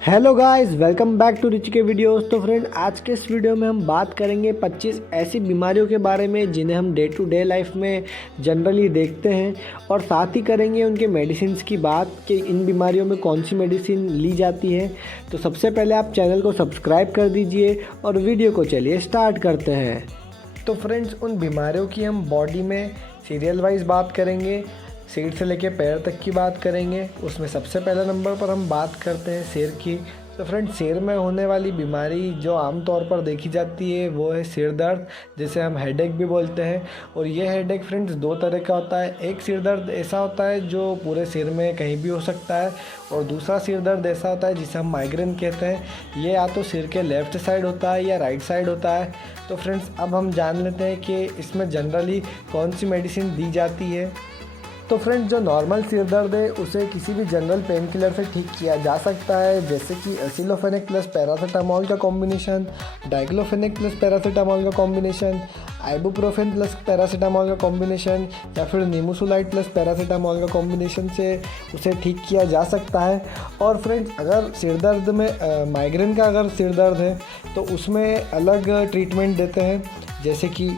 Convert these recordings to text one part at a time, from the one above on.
Hello guys, welcome back to Rich के videos. तो friend, आज के इस वीडियो में हम बात करेंगे 25 ऐसी बीमारियों के बारे में जिन्हें हम डे टू डे लाइफ में जनरली देखते हैं, और साथ ही करेंगे उनके मेडिसिन की बात कि इन बीमारियों में कौन सी मेडिसिन ली जाती है। तो सबसे पहले आप चैनल को सब्सक्राइब कर दीजिए और वीडियो को चलिए स्टार्ट करते हैं। तो फ्रेंड्स, उन बीमारियों की हम बॉडी में सीरियल वाइज बात करेंगे, सिर से लेके पैर तक की बात करेंगे। उसमें सबसे पहले नंबर पर हम बात करते हैं सिर की। तो फ्रेंड्स, सिर में होने वाली बीमारी जो आमतौर पर देखी जाती है वो है सिर दर्द, जिसे हम हेडेक भी बोलते हैं। और ये हेडेक फ्रेंड्स दो तरह का होता है। एक सिर दर्द ऐसा होता है जो पूरे सिर में कहीं भी हो सकता है, और दूसरा सिर दर्द ऐसा होता है जिसे हम माइग्रेन कहते हैं। ये या तो सिर के लेफ़्ट साइड होता है या राइट साइड होता है। तो फ्रेंड्स, अब हम जान लेते हैं कि इसमें जनरली कौन सी मेडिसिन दी जाती है। तो फ्रेंड्स, जो नॉर्मल सिर दर्द है उसे किसी भी जनरल पेन किलर से ठीक किया जा सकता है, जैसे कि एसिलोफेनेक प्लस पैरासीटामोल का कॉम्बिनेशन, डाइक्लोफेनेक प्लस पैरासीटामोल का कॉम्बिनेशन, आइबुप्रोफेन प्लस पैरासीटामोल का कॉम्बिनेशन, या फिर निमोसुलाइड प्लस पैरासीटामोल का कॉम्बिनेशन से उसे ठीक किया जा सकता है। और फ्रेंड्स, अगर सिर दर्द में माइग्रेन का अगर सिर दर्द है तो उसमें अलग ट्रीटमेंट देते हैं, जैसे कि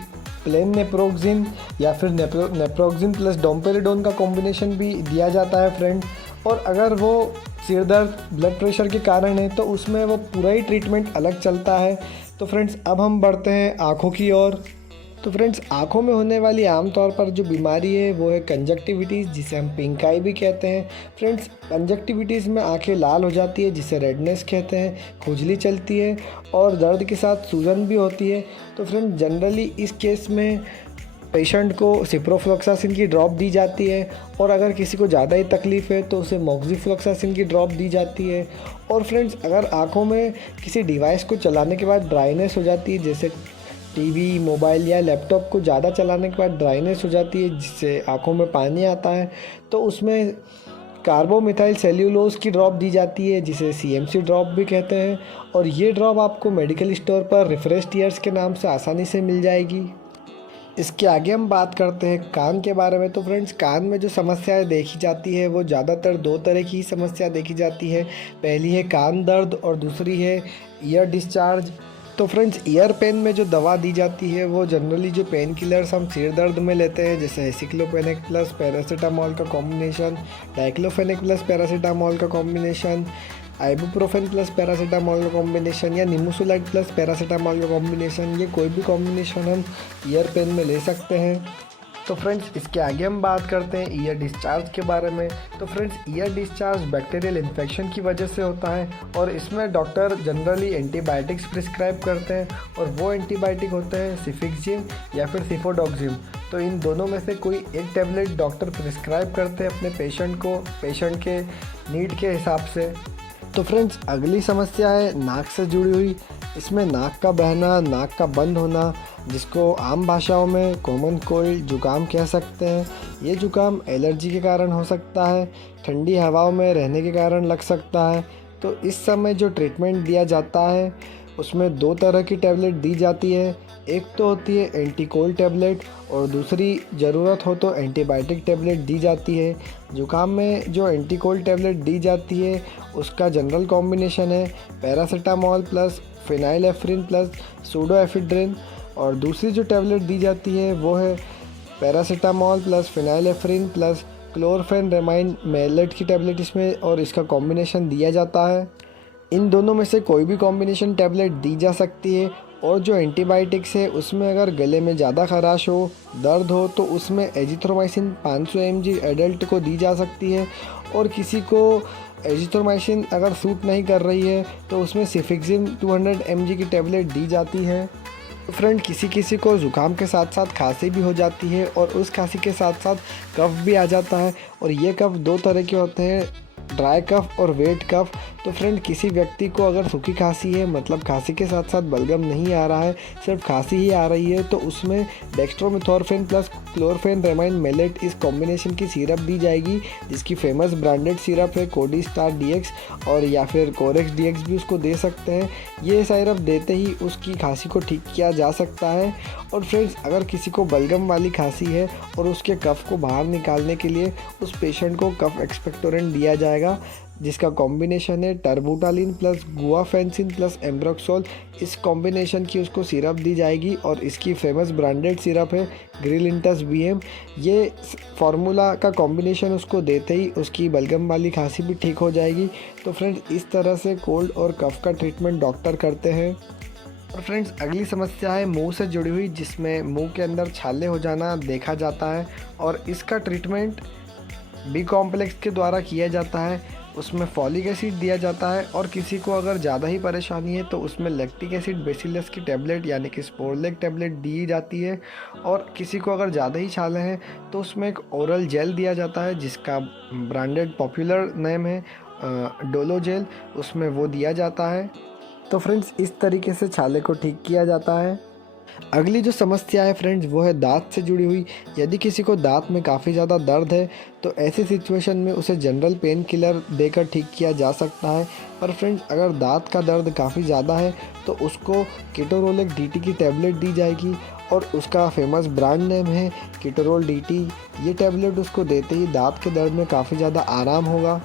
प्लेन नेप्रोक्सिन या फिर नेप्रोक्सिन प्लस डोम्पेरिडोन का कॉम्बिनेशन भी दिया जाता है फ्रेंड। और अगर वो सिर दर्द ब्लड प्रेशर के कारण है तो उसमें वो पूरा ही ट्रीटमेंट अलग चलता है। तो फ्रेंड्स, अब हम बढ़ते हैं आँखों की ओर। तो फ्रेंड्स, आँखों में होने वाली आमतौर पर जो बीमारी है वो है कंजक्टिविटीज़, जिसे हम पिंक आई भी कहते हैं। फ्रेंड्स, कंजक्टिविटीज़ में आंखें लाल हो जाती है, जिसे रेडनेस कहते हैं, खुजली चलती है और दर्द के साथ सूजन भी होती है। तो फ्रेंड्स, जनरली इस केस में पेशेंट को सिप्रोफ्लोक्सासिन की ड्रॉप दी जाती है, और अगर किसी को ज़्यादा ही तकलीफ़ है तो उसे मोक्सिफ्लोक्सासिन की ड्रॉप दी जाती है। और फ्रेंड्स, अगर आँखों में किसी डिवाइस को चलाने के बाद ड्राइनेस हो जाती है, जैसे टीवी, मोबाइल या लैपटॉप को ज़्यादा चलाने के बाद ड्राइनेस हो जाती है जिससे आँखों में पानी आता है, तो उसमें कार्बोमिथाइल सेल्यूलोज की ड्रॉप दी जाती है, जिसे सीएमसी ड्रॉप भी कहते हैं। और ये ड्रॉप आपको मेडिकल स्टोर पर रिफ्रेश टीयर्स के नाम से आसानी से मिल जाएगी। इसके आगे हम बात करते हैं कान के बारे में। तो फ्रेंड्स, कान में जो समस्याएं देखी जाती है वो ज़्यादातर दो तरह की समस्या देखी जाती है। पहली है कान दर्द और दूसरी है ईयर डिस्चार्ज। तो फ्रेंड्स, ईयर पेन में जो दवा दी जाती है वो जनरली जो पेन किलर्स हम सिर दर्द में लेते हैं, जैसे एसिक्लोफेनेक प्लस पैरासीटामोल का कॉम्बिनेशन, डाइक्लोफेनेक प्लस पैरासीटामोल का कॉम्बिनेशन, आइबुप्रोफेन प्लस पैरासीटामोल का कॉम्बिनेशन या निमोसुलाइड प्लस पैरासीटामोल का कॉम्बिनेशन, ये कोई भी कॉम्बिनेशन हम ईयर पेन में ले सकते हैं। तो फ्रेंड्स, इसके आगे हम बात करते हैं ईयर डिस्चार्ज के बारे में। तो friends, year discharge bacterial infection की वजह से होता है, और इसमें डॉक्टर जनरली एंटीबायोटिक्स प्रिस्क्राइब करते हैं, और वो एंटीबायोटिक होते हैं सिफिक्सिन या फिर सिफोडॉक्सिम। तो इन दोनों में से कोई एक टैबलेट डॉक्टर प्रिस्क्राइब करते हैं अपने पेशेंट को, पेशेंट के नीड के हिसाब से। तो फ्रेंड्स, अगली समस्या है नाक से जुड़ी हुई। इसमें नाक का बहना, नाक का बंद होना, जिसको आम भाषाओं में कॉमन कोल्ड जुकाम कह सकते हैं। ये जुकाम एलर्जी के कारण हो सकता है, ठंडी हवाओं में रहने के कारण लग सकता है। तो इस समय जो ट्रीटमेंट दिया जाता है उसमें दो तरह की टैबलेट दी जाती है। एक तो होती है एंटी कोल्ड टैबलेट, और दूसरी ज़रूरत हो तो एंटीबायोटिक टैबलेट दी जाती है। जुकाम में जो एंटी कोल्ड टैबलेट दी जाती है उसका जनरल कॉम्बिनेशन है paracetamol plus phenylephrine plus pseudoephedrine, और दूसरी जो टैबलेट दी जाती है वो है paracetamol plus phenylephrine plus chlorpheniramine maleate की टैबलेट इसमें, और इसका कॉम्बिनेशन दिया जाता है। इन दोनों में से कोई भी कॉम्बिनेशन टैबलेट दी जा सकती है। और जो एंटीबायोटिक्स है उसमें अगर गले में ज़्यादा खराश हो, दर्द हो, तो उसमें एजिथ्रोमाइसिन 500 mg एडल्ट को दी जा सकती है। और किसी को एजिथ्रोमाइसिन अगर सूट नहीं कर रही है तो उसमें सिफिक्सिन 200 mg की टैबलेट दी जाती है। तो फ्रेंड, किसी को ज़ुकाम के साथ साथ खांसी भी हो जाती है, और उस खांसी के साथ साथ कफ भी आ जाता है। और ये कफ दो तरह के होते हैं, ड्राई कफ और वेट कफ। तो फ्रेंड, किसी व्यक्ति को अगर सूखी खांसी है, मतलब खांसी के साथ साथ बलगम नहीं आ रहा है, सिर्फ खांसी ही आ रही है, तो उसमें डेक्स्ट्रोमेथोर्फिन प्लस क्लोरफेनरेमाइन मेलेट इस कॉम्बिनेशन की सिरप दी जाएगी, जिसकी फेमस ब्रांडेड सिरप है कोडिस्टार डीएक्स, और या फिर कोरेक्स डीएक्स भी उसको दे सकते हैं। ये सिरप देते ही उसकी खांसी को ठीक किया जा सकता है। और फ्रेंड्स, अगर किसी को बलगम वाली खांसी है और उसके कफ को बाहर निकालने के लिए उस पेशेंट को कफ एक्सपेक्टोरेंट दिया जाएगा, जिसका कॉम्बिनेशन है टर्बुटालिन प्लस गुआफेंसिन प्लस एम्ब्रोक्सोल। इस कॉम्बिनेशन की उसको सिरप दी जाएगी और इसकी फेमस ब्रांडेड सिरप है ग्रिलिंटस BM। ये फार्मूला का कॉम्बिनेशन उसको देते ही उसकी बलगम वाली खांसी भी ठीक हो जाएगी। तो फ्रेंड्स, इस तरह से कोल्ड और कफ का ट्रीटमेंट डॉक्टर करते हैं। और फ्रेंड्स, अगली समस्या है मुंह से जुड़ी हुई, जिसमें मुंह के अंदर छाले हो जाना देखा जाता है और इसका ट्रीटमेंट बी कॉम्प्लेक्स के द्वारा किया जाता है। उसमें फॉलिक एसिड दिया जाता है और किसी को अगर ज़्यादा ही परेशानी है तो उसमें लैक्टिक एसिड बेसिलस की टैबलेट यानी कि स्पोरलेक टैबलेट दी जाती है। और किसी को अगर ज़्यादा ही छाले हैं तो उसमें एक ओरल जेल दिया जाता है जिसका ब्रांडेड पॉपुलर नेम है डोलो जेल, उसमें वो दिया जाता है। तो फ्रेंड्स, इस तरीके से छाले को ठीक किया जाता है। अगली जो समस्या है फ्रेंड्स, वो है दांत से जुड़ी हुई। यदि किसी को दांत में काफ़ी ज़्यादा दर्द है तो ऐसी सिचुएशन में उसे जनरल पेन किलर देकर ठीक किया जा सकता है। पर फ्रेंड्स, अगर दांत का दर्द काफ़ी ज़्यादा है तो उसको कीटोरोलेक DT की टैबलेट दी जाएगी और उसका फेमस ब्रांड नेम है कीटोरोल DT। ये टैबलेट उसको देते ही दांत के दर्द में काफ़ी ज़्यादा आराम होगा।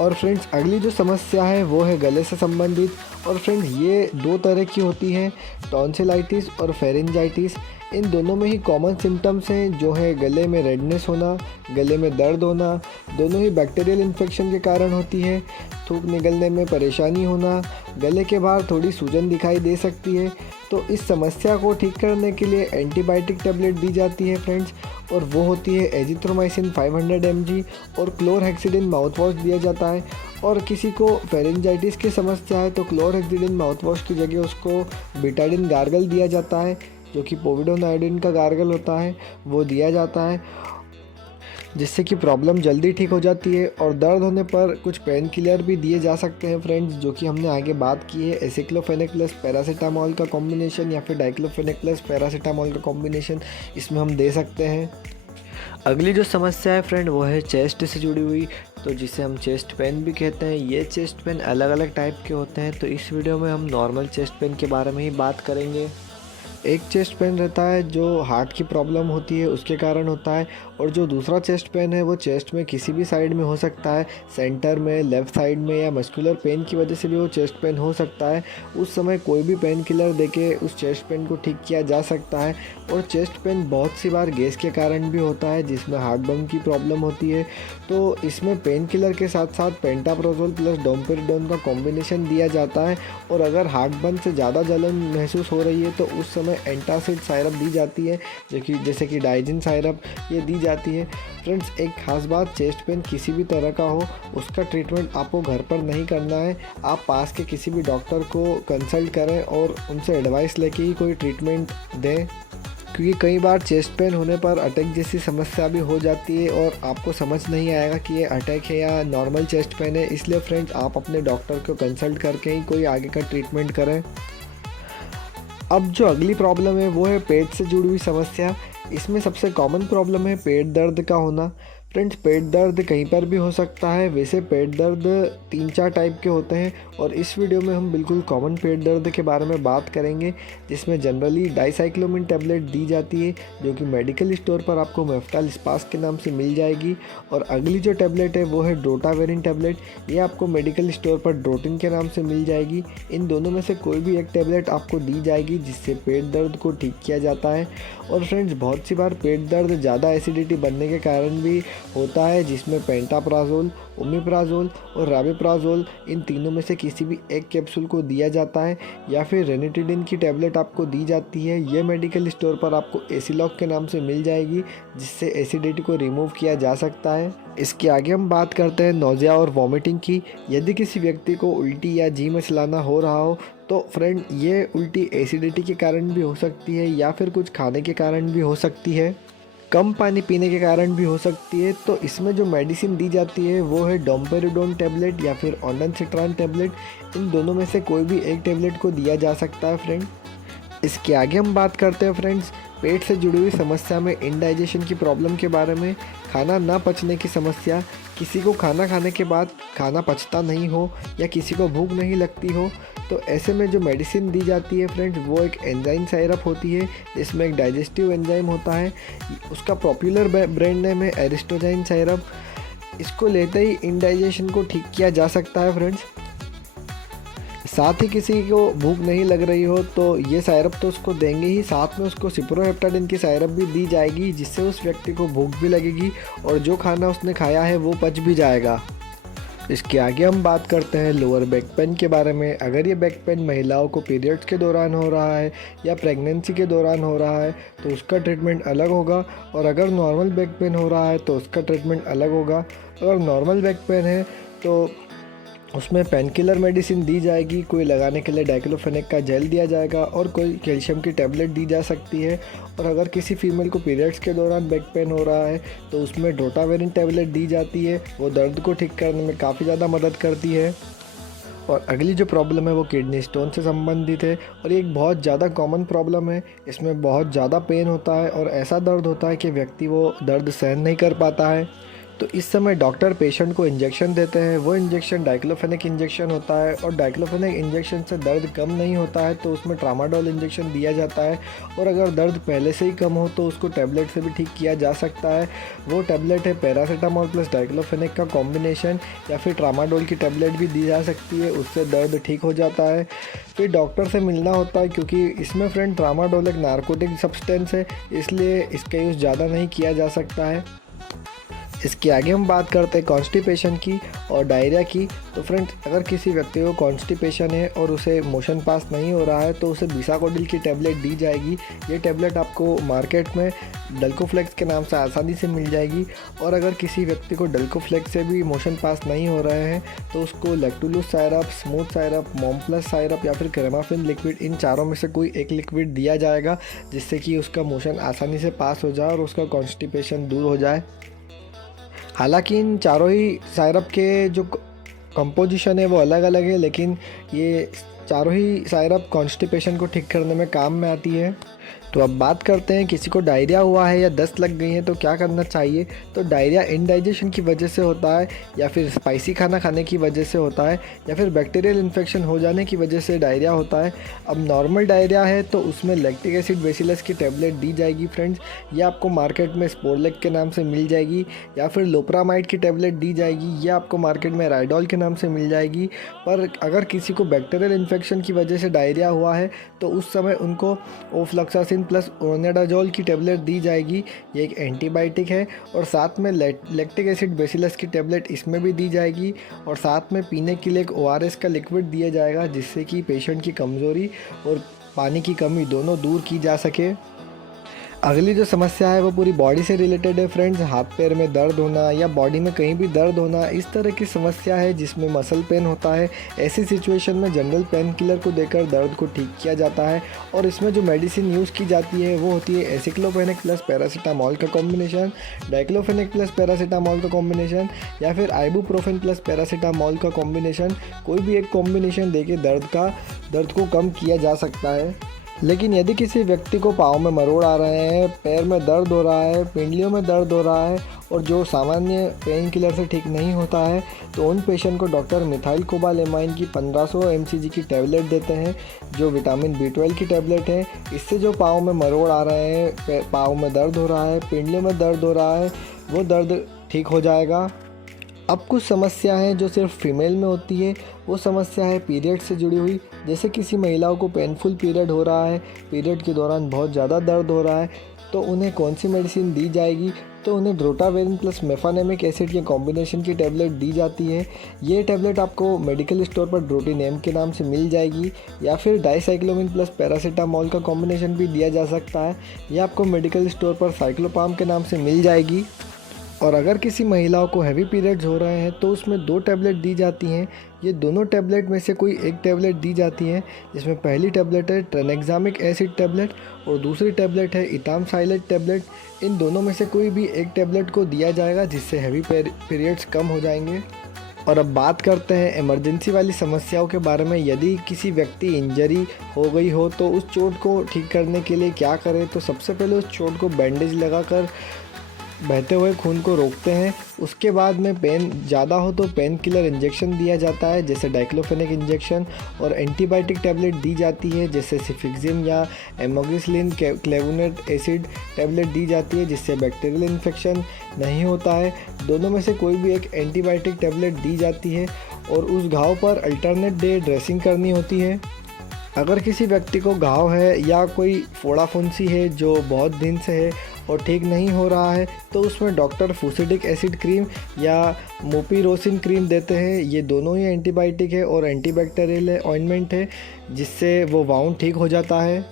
और फ्रेंड्स, अगली जो समस्या है वो है गले से संबंधित। और फ्रेंड्स, ये दो तरह की होती हैं, टॉन्सिलाइटिस और फेरिंजाइटिस। इन दोनों में ही कॉमन सिम्टम्स हैं, जो है गले में रेडनेस होना, गले में दर्द होना। दोनों ही बैक्टीरियल इन्फेक्शन के कारण होती है। थूक निकलने में परेशानी होना, गले के बाहर थोड़ी सूजन दिखाई दे सकती है। तो इस समस्या को ठीक करने के लिए एंटीबायोटिक टैबलेट दी जाती है फ्रेंड्स, और वो होती है एजिथ्रोमाइसिन 500 mg और क्लोरहेक्सिडिन माउथ वॉश दिया जाता है। और किसी को फेरिंजाइटिस की समस्या है तो क्लोरहेक्सिडिन माउथ वॉश की जगह उसको बिटाडिन गार्गल दिया जाता है, जो कि पोविडोन आयोडीन का गार्गल होता है, वो दिया जाता है, जिससे कि प्रॉब्लम जल्दी ठीक हो जाती है। और दर्द होने पर कुछ पेन किलर भी दिए जा सकते हैं फ्रेंड्स, जो कि हमने आगे बात की है, एसिक्लोफेनेक प्लस पैरासीटामोल का कॉम्बिनेशन या फिर डाइक्लोफेनेक प्लस पैरासीटामोल का कॉम्बिनेशन इसमें हम दे सकते हैं। अगली जो समस्या है फ्रेंड, वो है चेस्ट से जुड़ी हुई, तो जिसे हम चेस्ट पेन भी कहते हैं। ये चेस्ट पेन अलग अलग टाइप के होते हैं, तो इस वीडियो में हम नॉर्मल चेस्ट पेन के बारे में ही बात करेंगे। एक चेस्ट पेन रहता है जो हार्ट की प्रॉब्लम होती है उसके कारण होता है, और जो दूसरा चेस्ट पेन है वो चेस्ट में किसी भी साइड में हो सकता है, सेंटर में, लेफ़्ट साइड में, या मस्कुलर पेन की वजह से भी वो चेस्ट पेन हो सकता है। उस समय कोई भी पेन किलर देके उस चेस्ट पेन को ठीक किया जा सकता है। और चेस्ट पेन बहुत सी बार गैस के कारण भी होता है, जिसमें हार्ट बर्न की प्रॉब्लम होती है। तो इसमें पेन किलर के साथ साथ पेंटाप्रोजोल प्लस डोमपेरिडोन का कॉम्बिनेशन दिया जाता है। और अगर हार्ट बर्न से ज़्यादा जलन महसूस हो रही है तो उस समय एंटासिड सायरप दी जाती है, जो कि जैसे कि डाइजिन सायरप ये दी जाती है। फ्रेंड्स, एक खास बात, चेस्ट पेन किसी भी तरह का हो उसका ट्रीटमेंट आपको घर पर नहीं करना है। आप पास के किसी भी डॉक्टर को कंसल्ट करें और उनसे एडवाइस लेके ही कोई ट्रीटमेंट दें, क्योंकि कई बार चेस्ट पेन होने पर अटैक जैसी समस्या भी हो जाती है और आपको समझ नहीं आएगा कि ये अटैक है या नॉर्मल चेस्ट पेन है। इसलिए फ्रेंड्स, आप अपने डॉक्टर को कंसल्ट करके ही कोई आगे का ट्रीटमेंट करें। अब जो अगली प्रॉब्लम है वो है पेट से जुड़ी हुई समस्या। इसमें सबसे कॉमन प्रॉब्लम है पेट दर्द का होना। फ्रेंड्स, पेट दर्द कहीं पर भी हो सकता है। वैसे पेट दर्द 3-4 टाइप के होते हैं और इस वीडियो में हम बिल्कुल कॉमन पेट दर्द के बारे में बात करेंगे, जिसमें जनरली डाइसाइक्लोमिन टैबलेट दी जाती है, जो कि मेडिकल स्टोर पर आपको मेफ्टाल स्पास के नाम से मिल जाएगी। और अगली जो टैबलेट है वो है ड्रोटावेरिन टैबलेट, ये आपको मेडिकल स्टोर पर ड्रोटिन के नाम से मिल जाएगी। इन दोनों में से कोई भी एक टैबलेट आपको दी जाएगी, जिससे पेट दर्द को ठीक किया जाता है। और फ्रेंड्स, बहुत सी बार पेट दर्द ज़्यादा एसिडिटी बनने के कारण भी होता है, जिसमें पेंटाप्राजोल, ओमिप्राजोल और राबिप्राजोल, इन तीनों में से किसी भी एक कैप्सूल को दिया जाता है, या फिर रेनिटिडिन की टैबलेट आपको दी जाती है। ये मेडिकल स्टोर पर आपको एसिलॉक के नाम से मिल जाएगी, जिससे एसिडिटी को रिमूव किया जा सकता है। इसके आगे हम बात करते हैं नोज़िया और वॉमिटिंग की। यदि किसी व्यक्ति को उल्टी या जी मचलाना हो रहा हो तो फ्रेंड, ये उल्टी एसिडिटी के कारण भी हो सकती है या फिर कुछ खाने के कारण भी हो सकती है, कम पानी पीने के कारण भी हो सकती है। तो इसमें जो मेडिसिन दी जाती है वो है डोमपेरिडोन टैबलेट या फिर ओंडानसिट्रान टैबलेट। इन दोनों में से कोई भी एक टैबलेट को दिया जा सकता है फ्रेंड। इसके आगे हम बात करते हैं फ्रेंड्स पेट से जुड़ी हुई समस्या में इनडाइजेशन की प्रॉब्लम के बारे में। खाना ना पचने की समस्या, किसी को खाना खाने के बाद खाना पचता नहीं हो या किसी को भूख नहीं लगती हो, तो ऐसे में जो मेडिसिन दी जाती है फ्रेंड्स वो एक एंजाइम सायरप होती है, जिसमें एक डाइजेस्टिव एंजाइम होता है। उसका पॉपुलर ब्रांड नेम है एरिस्टोजाइन सायरप। इसको लेते ही इंडाइजेशन को ठीक किया जा सकता है फ्रेंड्स। साथ ही किसी को भूख नहीं लग रही हो तो ये सायरप तो उसको देंगे ही, साथ में उसको सिप्रोहेप्टाडिन की सायरप भी दी जाएगी, जिससे उस व्यक्ति को भूख भी लगेगी और जो खाना उसने खाया है वो पच भी जाएगा। इसके आगे हम बात करते हैं लोअर बैक पेन के बारे में। अगर ये बैक पेन महिलाओं को पीरियड्स के दौरान हो रहा है या प्रेगनेंसी के दौरान हो रहा है तो उसका ट्रीटमेंट अलग होगा, और अगर नॉर्मल बैक पेन हो रहा है तो उसका ट्रीटमेंट अलग होगा। अगर नॉर्मल बैक पेन है तो उसमें पेन किलर मेडिसिन दी जाएगी, कोई लगाने के लिए डाइक्लोफेनेक का जेल दिया जाएगा और कोई कैल्शियम की टैबलेट दी जा सकती है। और अगर किसी फीमेल को पीरियड्स के दौरान बैक पेन हो रहा है तो उसमें ड्रोटावेरिन टैबलेट दी जाती है, वो दर्द को ठीक करने में काफ़ी ज़्यादा मदद करती है। और अगली जो प्रॉब्लम है वो किडनी स्टोन से संबंधित है, और ये एक बहुत ज़्यादा कॉमन प्रॉब्लम है। इसमें बहुत ज़्यादा पेन होता है और ऐसा दर्द होता है कि व्यक्ति वो दर्द सहन नहीं कर पाता है। तो इस समय डॉक्टर पेशेंट को इंजेक्शन देते हैं, वो इंजेक्शन डाइक्लोफेनेक इंजेक्शन होता है, और डाइक्लोफेनेक इंजेक्शन से दर्द कम नहीं होता है तो उसमें ट्रामाडोल इंजेक्शन दिया जाता है। और अगर दर्द पहले से ही कम हो तो उसको टैबलेट से भी ठीक किया जा सकता है। वो टैबलेट है पैरासीटामोल प्लस डाइक्लोफेनेक का कॉम्बिनेशन, या फिर ट्रामाडोल की टैबलेट भी दी जा सकती है, उससे दर्द ठीक हो जाता है। फिर डॉक्टर से मिलना होता है, क्योंकि इसमें फ्रेंड ट्रामाडोल एक नार्कोटिक सब्सटेंस है, इसलिए इसका यूज़ ज़्यादा नहीं किया जा सकता है। इसके आगे हम बात करते हैं कॉन्स्टिपेशन की और डायरिया की। तो फ्रेंड्स, अगर किसी व्यक्ति को कॉन्स्टिपेशन है और उसे मोशन पास नहीं हो रहा है तो उसे बिसाकोडिल की टैबलेट दी जाएगी। ये टैबलेट आपको मार्केट में डल्कोफ्लेक्स के नाम से आसानी से मिल जाएगी। और अगर किसी व्यक्ति को डल्कोफ्लेक्स से भी मोशन पास नहीं हो रहे हैं तो उसको लैक्टुलूस सायरप, स्मूथ सायरप, मोमप्लस सायरप या फिर क्रेमाफिन लिक्विड, इन चारों में से कोई एक लिक्विड दिया जाएगा, जिससे कि उसका मोशन आसानी से पास हो जाए और उसका कॉन्स्टिपेशन दूर हो जाए। हालांकि इन चारों ही सायरप के जो कंपोजिशन है वो अलग अलग है, लेकिन ये चारों ही सायरप कॉन्स्टिपेशन को ठीक करने में काम में आती है। तो अब बात करते हैं किसी को डायरिया हुआ है या दस्त लग गई है तो क्या करना चाहिए। तो डायरिया इंडाइजेशन की वजह से होता है, या फिर स्पाइसी खाना खाने की वजह से होता है, या फिर बैक्टीरियल इन्फेक्शन हो जाने की वजह से डायरिया होता है। अब नॉर्मल डायरिया है तो उसमें लैक्टिक एसिड बेसिलस की टैबलेट दी जाएगी फ्रेंड्स। ये आपको मार्केट में स्पोरलेक के नाम से मिल जाएगी, या फिर लोप्रामाइड की टैबलेट दी जाएगी, ये आपको मार्केट में राइडोल के नाम से मिल जाएगी। पर अगर किसी को बैक्टीरियल इन्फेक्शन की वजह से डायरिया हुआ है तो उस समय उनको ओफ्लॉक्सासिन प्लस ओनेडाजोल की टैबलेट दी जाएगी। ये एक एंटीबायोटिक है, और साथ में लैक्टिक एसिड बेसिलस की टैबलेट इसमें भी दी जाएगी, और साथ में पीने के लिए एक ORS का लिक्विड दिया जाएगा, जिससे कि पेशेंट की कमज़ोरी और पानी की कमी दोनों दूर की जा सके। अगली जो समस्या है वो पूरी बॉडी से रिलेटेड है फ्रेंड्स। हाथ पैर में दर्द होना या बॉडी में कहीं भी दर्द होना, इस तरह की समस्या है जिसमें मसल पेन होता है। ऐसी सिचुएशन में जनरल पेन किलर को देकर दर्द को ठीक किया जाता है, और इसमें जो मेडिसिन यूज़ की जाती है वो होती है एसिक्लोफेनेक प्लस पैरासीटामोल का कॉम्बिनेशन, डाइक्लोफेनेक प्लस पैरासीटामोल का कॉम्बिनेशन, या फिर आइबुप्रोफेन प्लस पैरासीटामोल का कॉम्बिनेशन। कोई भी एक कॉम्बिनेशन देके दर्द को कम किया जा सकता है। लेकिन यदि किसी व्यक्ति को पाँव में मरोड़ आ रहे हैं, पैर में दर्द हो रहा है, पिंडलियों में दर्द हो रहा है और जो सामान्य पेन किलर से ठीक नहीं होता है, तो उन पेशेंट को डॉक्टर मिथाइल कोबालेमाइन की 1500 mcg की टैबलेट देते हैं, जो विटामिन B12 की टैबलेट है। इससे जो पाँव में मरोड़ आ रहे हैं, पाँव में दर्द हो रहा है, पिंडलियों में दर्द हो रहा है, वो दर्द ठीक हो जाएगा। अब कुछ समस्या हैं जो सिर्फ फीमेल में होती है। वो समस्या है पीरियड से जुड़ी हुई। जैसे किसी महिलाओं को पेनफुल पीरियड हो रहा है, पीरियड के दौरान बहुत ज़्यादा दर्द हो रहा है, तो उन्हें कौन सी मेडिसिन दी जाएगी। तो उन्हें ड्रोटावेरिन प्लस मेफानेमिक एसिड के कॉम्बिनेशन की टैबलेट दी जाती है। ये टैबलेट आपको मेडिकल स्टोर पर ड्रोटिनेम के नाम से मिल जाएगी, या फिर डाइसाइक्लोमिन प्लस पैरासीटामोल का कॉम्बिनेशन भी दिया जा सकता है। यह आपको मेडिकल स्टोर पर साइक्लोपाम के नाम से मिल जाएगी। और अगर किसी महिलाओं को हैवी पीरियड्स हो रहे हैं तो उसमें 2 टैबलेट दी जाती हैं। ये दोनों टैबलेट में से कोई एक टैबलेट दी जाती है, जिसमें पहली टैबलेट है ट्रेनेक्सामिक एसिड टैबलेट और दूसरी टैबलेट है इटामसाइलेट टैबलेट। इन दोनों में से कोई भी एक टैबलेट को दिया जाएगा, जिससे हैवी पीरियड्स कम हो जाएंगे। और अब बात करते हैं इमरजेंसी वाली समस्याओं के बारे में। यदि किसी व्यक्ति इंजरी हो गई हो तो उस चोट को ठीक करने के लिए क्या करें। तो सबसे पहले उस चोट को बैंडेज लगाकर बहते हुए खून को रोकते हैं। उसके बाद में पेन ज़्यादा हो तो पेन किलर इंजेक्शन दिया जाता है जैसे डाइक्लोफेनेक इंजेक्शन, और एंटीबायोटिक टैबलेट दी जाती है जैसे सिफिक्सिन या एमोक्सिसिलिन क्लेवुनेट एसिड टैबलेट दी जाती है जिससे बैक्टीरियल इन्फेक्शन नहीं होता है। दोनों में से कोई भी एक एंटीबायोटिक टैबलेट दी जाती है और उस घाव पर अल्टरनेट डे ड्रेसिंग करनी होती है। अगर किसी व्यक्ति को घाव है या कोई फोड़ा फुंसी है जो बहुत दिन से है और ठीक नहीं हो रहा है तो उसमें डॉक्टर फुसिडिक एसिड क्रीम या मोपिरोसिन क्रीम देते हैं। ये दोनों ही एंटीबायोटिक है और एंटीबैक्टीरियल ऑइंटमेंट है जिससे वो वाउंड ठीक हो जाता है।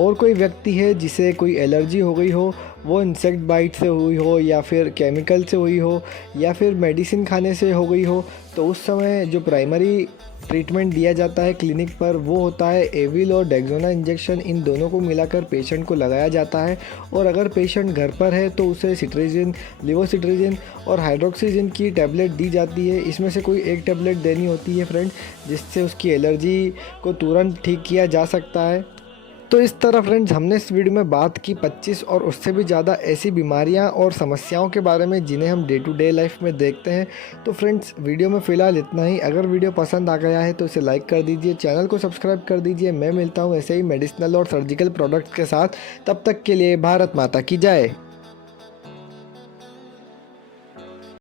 और कोई व्यक्ति है जिसे कोई एलर्जी हो गई हो, वो इंसेक्ट बाइट से हुई हो या फिर केमिकल से हुई हो या फिर मेडिसिन खाने से हो गई हो, तो उस समय जो प्राइमरी ट्रीटमेंट दिया जाता है क्लिनिक पर वो होता है एविल और डेक्सोना इंजेक्शन। इन दोनों को मिलाकर पेशेंट को लगाया जाता है। और अगर पेशेंट घर पर है तो उसे सिट्रीजिन, लिवोसिट्रीजिन और हाइड्रोक्सीजिन की टैबलेट दी जाती है। इसमें से कोई एक टैबलेट देनी होती है फ्रेंड, जिससे उसकी एलर्जी को तुरंत ठीक किया जा सकता है। तो इस तरह फ्रेंड्स हमने इस वीडियो में बात की 25 और उससे भी ज़्यादा ऐसी बीमारियां और समस्याओं के बारे में जिन्हें हम डे टू डे लाइफ में देखते हैं। तो फ्रेंड्स वीडियो में फ़िलहाल इतना ही। अगर वीडियो पसंद आ गया है तो इसे लाइक कर दीजिए, चैनल को सब्सक्राइब कर दीजिए। मैं मिलता हूं ऐसे ही मेडिसिनल और सर्जिकल प्रोडक्ट्स के साथ। तब तक के लिए भारत माता की जय।